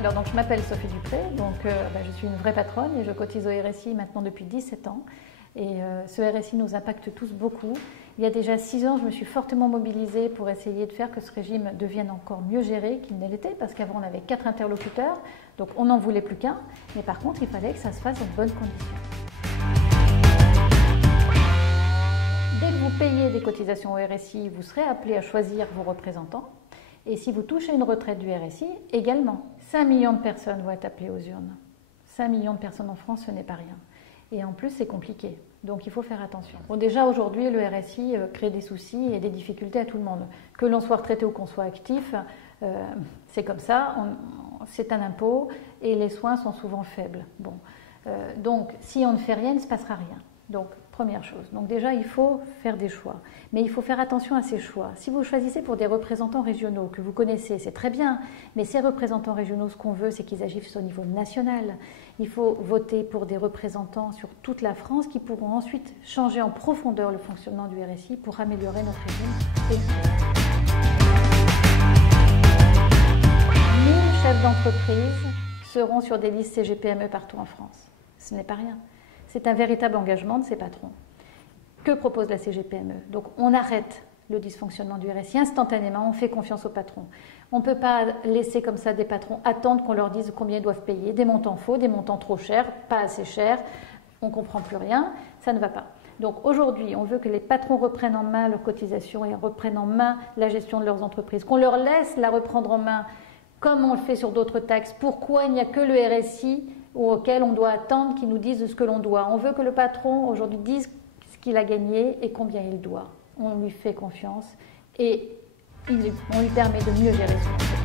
Alors donc je m'appelle Sophie Dupré, je suis une vraie patronne et je cotise au RSI maintenant depuis 17 ans. Et ce RSI nous impacte tous beaucoup. Il y a déjà 6 ans, je me suis fortement mobilisée pour essayer de faire que ce régime devienne encore mieux géré qu'il ne l'était, parce qu'avant on avait 4 interlocuteurs, donc on n'en voulait plus qu'un, mais par contre il fallait que ça se fasse dans de bonnes conditions. Dès que vous payez des cotisations au RSI, vous serez appelé à choisir vos représentants. Et si vous touchez une retraite du RSI, également, 5 millions de personnes vont être appelées aux urnes. 5 millions de personnes en France, ce n'est pas rien. Et en plus, c'est compliqué. Donc il faut faire attention. Bon, déjà, aujourd'hui, le RSI crée des soucis et des difficultés à tout le monde. Que l'on soit retraité ou qu'on soit actif, c'est comme ça, c'est un impôt et les soins sont souvent faibles. Bon. Donc, si on ne fait rien, il ne se passera rien. Donc, première chose. Donc déjà, il faut faire des choix. Mais il faut faire attention à ces choix. Si vous choisissez pour des représentants régionaux que vous connaissez, c'est très bien. Mais ces représentants régionaux, ce qu'on veut, c'est qu'ils agissent au niveau national. Il faut voter pour des représentants sur toute la France qui pourront ensuite changer en profondeur le fonctionnement du RSI pour améliorer notre régime. 1000 chefs d'entreprise seront sur des listes CGPME partout en France. Ce n'est pas rien. C'est un véritable engagement de ces patrons. Que propose la CGPME? Donc on arrête le dysfonctionnement du RSI instantanément, on fait confiance aux patrons. On ne peut pas laisser comme ça des patrons attendre qu'on leur dise combien ils doivent payer, des montants faux, des montants trop chers, pas assez chers, on ne comprend plus rien, ça ne va pas. Donc aujourd'hui, on veut que les patrons reprennent en main leurs cotisations et reprennent en main la gestion de leurs entreprises, qu'on leur laisse la reprendre en main comme on le fait sur d'autres taxes. Pourquoi il n'y a que le RSI auquel on doit attendre qu'il nous dise ce que l'on doit? On veut que le patron aujourd'hui dise ce qu'il a gagné et combien il doit. On lui fait confiance et on lui permet de mieux gérer son entreprise.